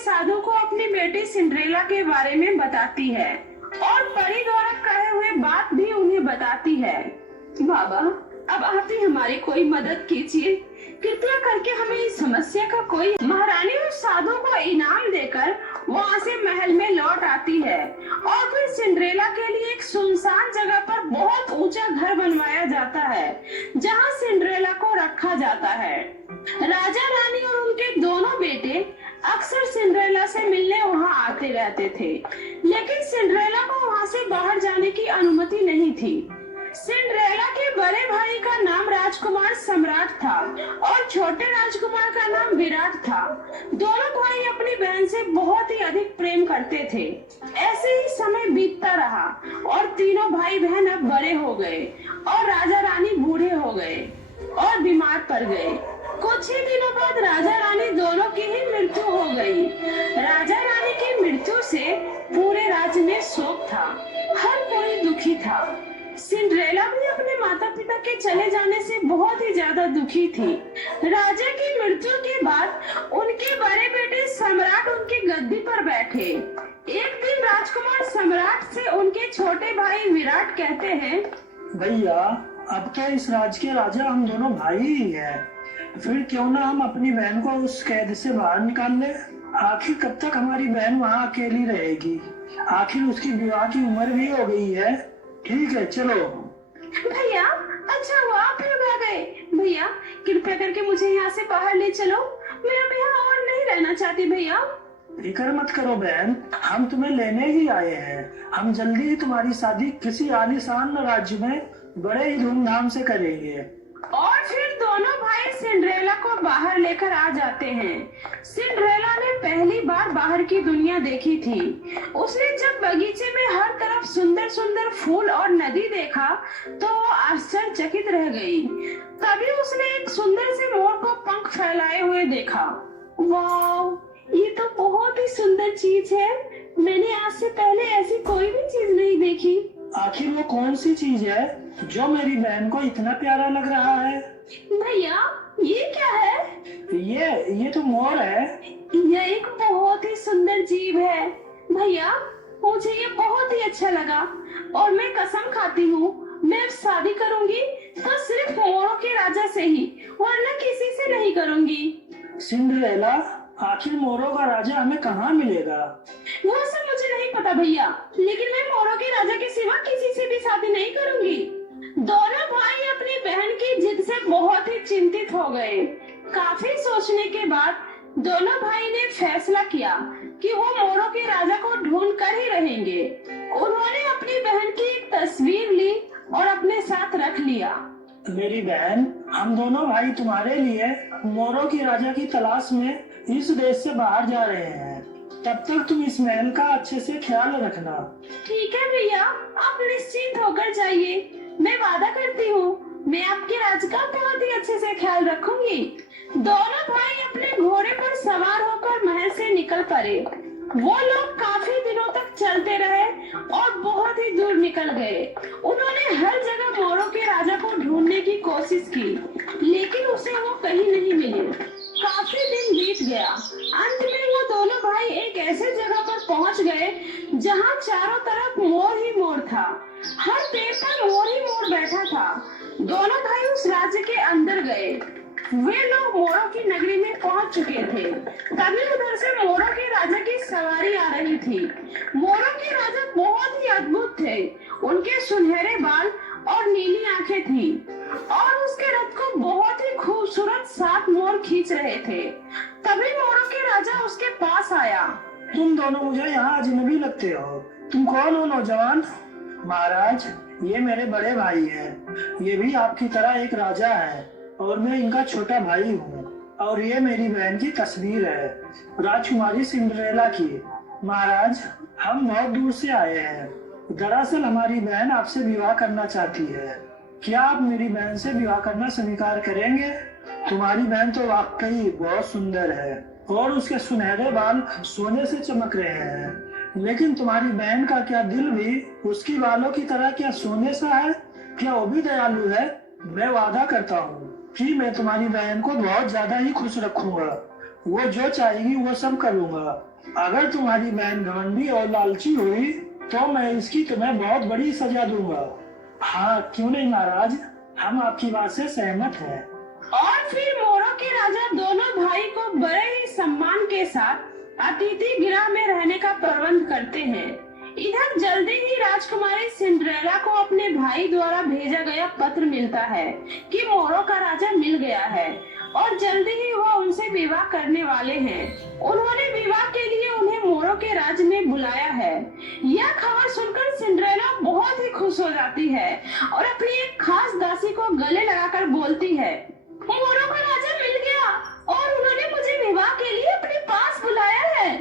साधु को अपनी बेटी सिंड्रेला के बारे में बताती है और परी द्वारा कहे हुए बात भी उन्हें बताती है। बाबा, अब आप ही हमारी कोई मदद कीजिए, कृपया करके हमें इस समस्या का कोई। महारानी उस साधु को इनाम देकर वहाँ से महल में लौट आती है और फिर सिंड्रेला के लिए एक सुनसान जगह पर बहुत ऊंचा घर बनवाया जाता है जहाँ सिंड्रेला को रखा जाता है। राजा रानी और उनके दोनों बेटे अक्सर सिंड्रेला से मिलने वहाँ आते रहते थे, लेकिन सिंड्रेला को वहाँ से बाहर जाने की अनुमति नहीं थी। सिंड्रेला के बड़े भाई का नाम राजकुमार सम्राट था और छोटे राजकुमार का नाम विराट था। दोनों भाई अपनी बहन से बहुत ही अधिक प्रेम करते थे। ऐसे ही समय बीतता रहा और तीनों भाई बहन अब बड़े हो गए और राजा रानी बूढ़े हो गए और बीमार पड़ गए। कुछ ही दिनों बाद राजा रानी दोनों की ही मृत्यु हो गई। राजा रानी की मृत्यु से पूरे राज्य में शोक था, हर कोई दुखी था। सिंड्रेला भी अपने माता पिता के चले जाने से बहुत ही ज्यादा दुखी थी। राजा की मृत्यु के बाद उनके बड़े बेटे सम्राट उनकी गद्दी पर बैठे। एक दिन राजकुमार सम्राट से उनके छोटे भाई विराट कहते हैं, भैया, अब तो इस राज्य के राजा हम दोनों भाई ही हैं। फिर क्यों ना हम अपनी बहन को उस कैद से बाहर निकाल ले। आखिर कब तक हमारी बहन वहाँ अकेली रहेगी? आखिर उसकी विवाह की उम्र भी हो गई है। ठीक है, चलो। भैया, अच्छा हुआ आप लोग आ गए। भैया, कृपया करके मुझे यहाँ से बाहर ले चलो, मैं अब यहाँ और नहीं रहना चाहती। भैया, फिक्र मत करो बहन, हम तुम्हें लेने ही आए हैं। हम जल्दी ही तुम्हारी शादी किसी आलीशान राज्य में बड़े ही धूमधाम से करेंगे। और फिर दोनों भाई सिंड्रेला को बाहर लेकर आ जाते हैं। सिंड्रेला ने पहली बार बाहर की दुनिया देखी थी। उसने जब बगीचे में हर तरफ सुंदर सुंदर फूल और नदी देखा तो वो आश्चर्यचकित रह गई। तभी उसने एक सुंदर से मोर को पंख फैलाए हुए देखा। वाह, ये तो बहुत ही सुंदर चीज है। मैंने आज से पहले ऐसी कोई भी चीज नहीं देखी। आखिर वो कौन सी चीज है जो मेरी बहन को इतना प्यारा लग रहा है? भैया, ये क्या है? ये तो मोर है। यह एक बहुत ही सुंदर जीव है। भैया, मुझे ये बहुत ही अच्छा लगा और मैं कसम खाती हूँ मैं अब शादी करूंगी तो सिर्फ मोरों के राजा से ही, वरना किसी से नहीं करूंगी। सिंड्रेला, आखिर मोरों का राजा हमें कहाँ मिलेगा? वो सब मुझे नहीं पता भैया, लेकिन मैं मोरों के राजा के सिवा किसी से भी शादी नहीं करूंगी। दोनों भाई अपनी बहन की जिद से बहुत ही चिंतित हो गए। काफी सोचने के बाद दोनों भाई ने फैसला किया कि वो मोरों के राजा को ढूंढ कर ही रहेंगे। उन्होंने अपनी बहन की एक तस्वीर ली और अपने साथ रख लिया। मेरी बहन, हम दोनों भाई तुम्हारे लिए मोरों की राजा की तलाश में इस देश से बाहर जा रहे हैं। तब तक तुम इस महल का अच्छे से ख्याल रखना। ठीक है भैया, आप निश्चिंत होकर जाइए। मैं वादा करती हूँ मैं आपके राज का बहुत ही अच्छे से ख्याल रखूंगी। दोनों भाई अपने घोड़े पर सवार होकर महल से निकल पड़े। वो लोग काफी दिनों तक चलते रहे और बहुत ही दूर निकल गए। उन्होंने हर जगह मोरों के राजा को ढूंढने की कोशिश की, लेकिन उसे वो कहीं नहीं मिले। काफी दिन बीत गया। अंत में वो दोनों भाई एक ऐसे जगह पर पहुंच गए जहां चारों तरफ मोर ही मोर था। हर पेड़ पर मोर ही मोर बैठा था। दोनों भाई उस राज्य के अंदर गए। वे लोग मोरों की नगरी में पहुंच चुके थे। तभी उधर से मोरों के राजा की सवारी आ रही थी। मोरों के राजा बहुत ही अद्भुत थे। उनके सुनहरे बाल और नीली आंखें थी और उसके रथ को बहुत ही खूबसूरत 7 मोर खींच रहे थे। तभी मोरों के राजा उसके पास आया। तुम दोनों मुझे यहाँ अजनबी लगते हो। तुम कौन हो नौजवान? महाराज, ये मेरे बड़े भाई हैं। ये भी आपकी तरह एक राजा है और मैं इनका छोटा भाई हूँ। और ये मेरी बहन की तस्वीर है, राजकुमारी सिंड्रेला की। महाराज, हम बहुत दूर से आए हैं। दरअसल हमारी बहन आपसे विवाह करना चाहती है। क्या आप मेरी बहन से विवाह करना स्वीकार करेंगे? तुम्हारी बहन तो वाकई बहुत सुंदर है और उसके सुनहरे बाल सोने से चमक रहे हैं। लेकिन तुम्हारी बहन का क्या दिल भी उसकी बालों की तरह क्या सोने सा है? क्या वो भी दयालु है? मैं वादा करता हूँ कि मैं तुम्हारी बहन को बहुत ज्यादा ही खुश रखूंगा वो जो चाहेगी वो सब करूँगा। अगर तुम्हारी बहन घमंडी और लालची हुई तो मैं इसकी तुम्हें बहुत बड़ी सजा दूंगा। हाँ क्यों नहीं महाराज, हम आपकी बात से सहमत हैं। और फिर मोरों के राजा दोनों भाई को बड़े ही सम्मान के साथ अतिथि गृह में रहने का प्रबंध करते हैं। इधर जल्दी ही राजकुमारी सिंड्रेला को अपने भाई द्वारा भेजा गया पत्र मिलता है कि मोरों का राजा मिल गया है और जल्दी ही वह उनसे विवाह करने वाले हैं। उन्होंने विवाह के लिए उन्हें मोरों के राज्य में बुलाया है। यह खबर सुनकर सिंड्रेला बहुत ही खुश हो जाती है और अपनी एक खास दासी को गले लगाकर बोलती है, मोरों का राजा मिल गया और उन्होंने मुझे विवाह के लिए अपने पास बुलाया है।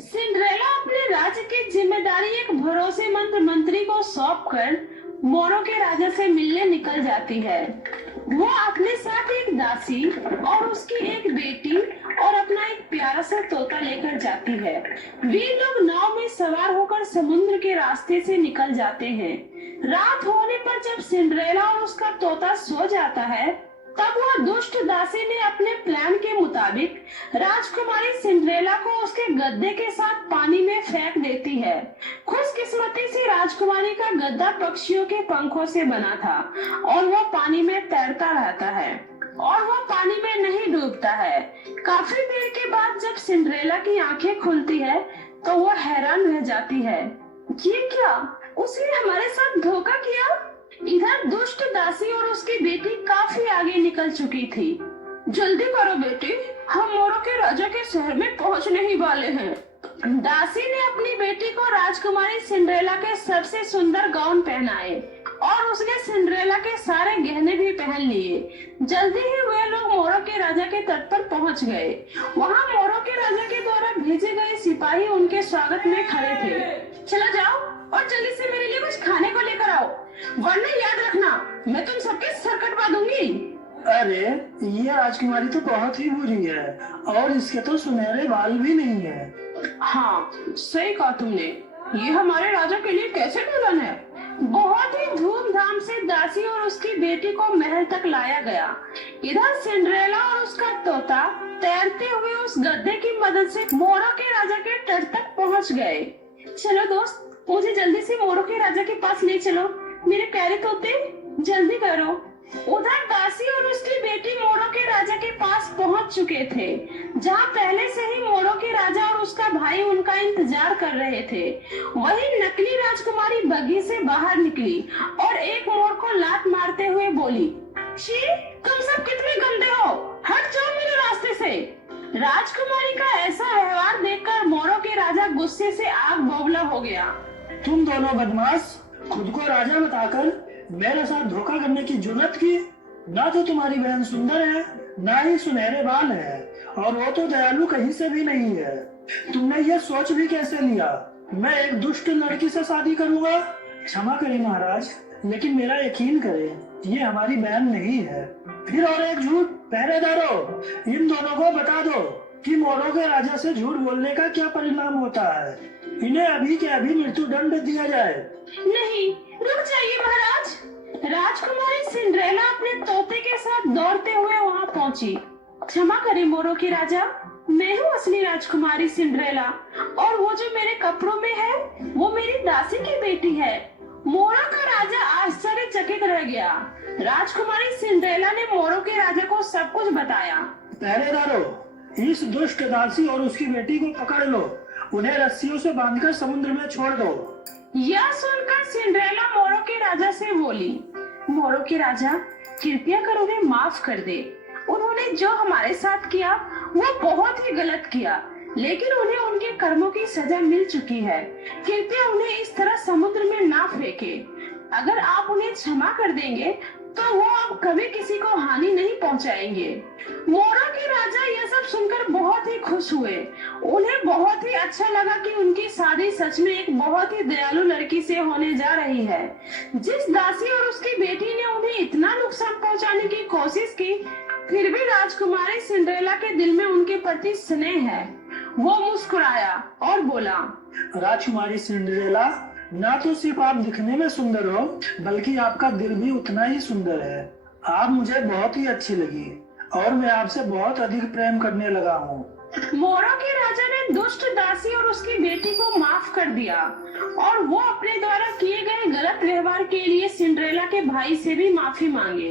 सिंड्रेला अपने राज्य की जिम्मेदारी एक भरोसेमंद मंत्री को सौंपकर मोरों के राजा से मिलने निकल जाती है। वो अपने साथ एक दासी और उसकी एक बेटी और अपना एक प्यारा सा तोता लेकर जाती है। वे लोग नाव में सवार होकर समुद्र के रास्ते से निकल जाते हैं। रात होने पर जब सिंड्रेला और उसका तोता सो जाता है तब वह दुष्ट दासी ने अपने प्लान के मुताबिक राजकुमारी सिंड्रेला को उसके गद्दे के साथ पानी में फेंक देती है। खुशकिस्मती से राजकुमारी का गद्दा पक्षियों के पंखों से बना था और वह पानी में तैरता रहता है और वह पानी में नहीं डूबता है। काफी देर के बाद जब सिंड्रेला की आंखें खुलती है तो वह हैरान रह जाती है, ये क्या, उसने हमारे साथ धोखा किया। इधर दुष्ट दासी और उसकी बेटी काफी आगे निकल चुकी थी। जल्दी करो बेटी, हम मोरों के राजा के शहर में पहुंचने ही वाले हैं। दासी ने अपनी बेटी को राजकुमारी सिंड्रेला के सबसे सुंदर गाउन पहनाए और उसने सिंड्रेला के सारे गहने भी पहन लिए। जल्दी ही वे लोग मोरों के राजा के तट पर पहुंच गए। वहां मोरों के राजा के द्वारा भेजे गए सिपाही उनके स्वागत में खड़े थे। चलो जाओ और जल्दी से मेरे लिए कुछ खाने को लेकर आओ, वरना याद रखना मैं तुम सबके सर कटवा दूंगी। अरे ये राजकुमारी तो बहुत ही बुरी है और इसके तो सुनहरे बाल भी नहीं है। हाँ सही कहा तुमने, ये हमारे राजा के लिए कैसे दुल्हन है। बहुत ही धूमधाम से दासी और उसकी बेटी को महल तक लाया गया। इधर सिंड्रेला और उसका तोता तैरते हुए उस गद्दे की मदद से मोरों के राजा के तट तक पहुंच गए। चलो दोस्त, मुझे जल्दी से मोरों के राजा के पास ले चलो, मेरे प्यारे तोते, जल्दी करो। उधर दासी और उसकी बेटी मोरों के राजा के पास पहुंच चुके थे, जहां पहले से ही मोरों के राजा और उसका भाई उनका इंतजार कर रहे थे। वही नकली राजकुमारी बग्घी से बाहर निकली और एक मोर को लात मारते हुए बोली, छी, तुम सब कितने गंदे हो, हट जाओ मेरे रास्ते से। राजकुमारी का ऐसा व्यवहार देखकर मोरों के राजा गुस्से से आग बबूला हो गया। तुम दोनों बदमाश, खुद को राजा बताकर मेरे साथ धोखा करने की जुर्रत की। ना तो तुम्हारी बहन सुंदर है, ना ही सुनहरे बाल है, और वो तो दयालु कहीं से भी नहीं है। तुमने ये सोच भी कैसे लिया मैं एक दुष्ट लड़की से शादी करूंगा। क्षमा करें महाराज, लेकिन मेरा यकीन करें, ये हमारी बहन नहीं है। फिर और एक झूठ, पहरेदारों, इन दोनों को बता दो कि मोरों के राजा से झूठ बोलने का क्या परिणाम होता है। इन्हें अभी के अभी मृत्यु दंड दिया जाए। नहीं, रुक जाइए महाराज। राजकुमारी सिंड्रेला अपने तोते के साथ दौड़ते हुए वहां पहुंची। क्षमा करें मोरों के राजा, मैं हूँ असली राजकुमारी सिंड्रेला और वो जो मेरे कपड़ों में है वो मेरी दासी की बेटी है। मोरों का राजा आश्चर्यचकित रह गया। राजकुमारी सिंड्रेला ने मोरों के राजा को सब कुछ बताया। पहरेदारों, इस दुष्ट दासी और उसकी बेटी को पकड़ लो, उन्हें रस्सियों से बांधकर समुद्र में छोड़ दो। यह सुनकर सिंड्रेला मोरों के राजा से बोली, मोरों के राजा, कृपया कर उन्हें माफ कर दे। उन्होंने जो हमारे साथ किया वो बहुत ही गलत किया, लेकिन उन्हें उनके कर्मों की सजा मिल चुकी है। कृपया उन्हें इस तरह समुद्र में ना फेंके। अगर आप उन्हें क्षमा कर देंगे तो वो अब कभी किसी को हानि नहीं पहुंचाएंगे। मोरों के राजा यह सब सुनकर बहुत ही खुश हुए। उन्हें बहुत ही अच्छा लगा कि उनकी शादी सच में एक बहुत ही दयालु लड़की से होने जा रही है। जिस दासी और उसकी बेटी ने उन्हें इतना नुकसान पहुंचाने की कोशिश की, फिर भी राजकुमारी सिंड्रेला के दिल में उनके प्रति स्नेह है। वो मुस्कुराया और बोला, राजकुमारी सिंड्रेला, ना तो सिर्फ आप दिखने में सुंदर हो, बल्कि आपका दिल भी उतना ही सुंदर है। आप मुझे बहुत ही अच्छी लगी और मैं आपसे बहुत अधिक प्रेम करने लगा हूँ। मोरों के राजा ने दुष्ट दासी और उसकी बेटी को माफ कर दिया और वो अपने द्वारा किए गए गलत व्यवहार के लिए सिंड्रेला के भाई से भी माफी मांगे।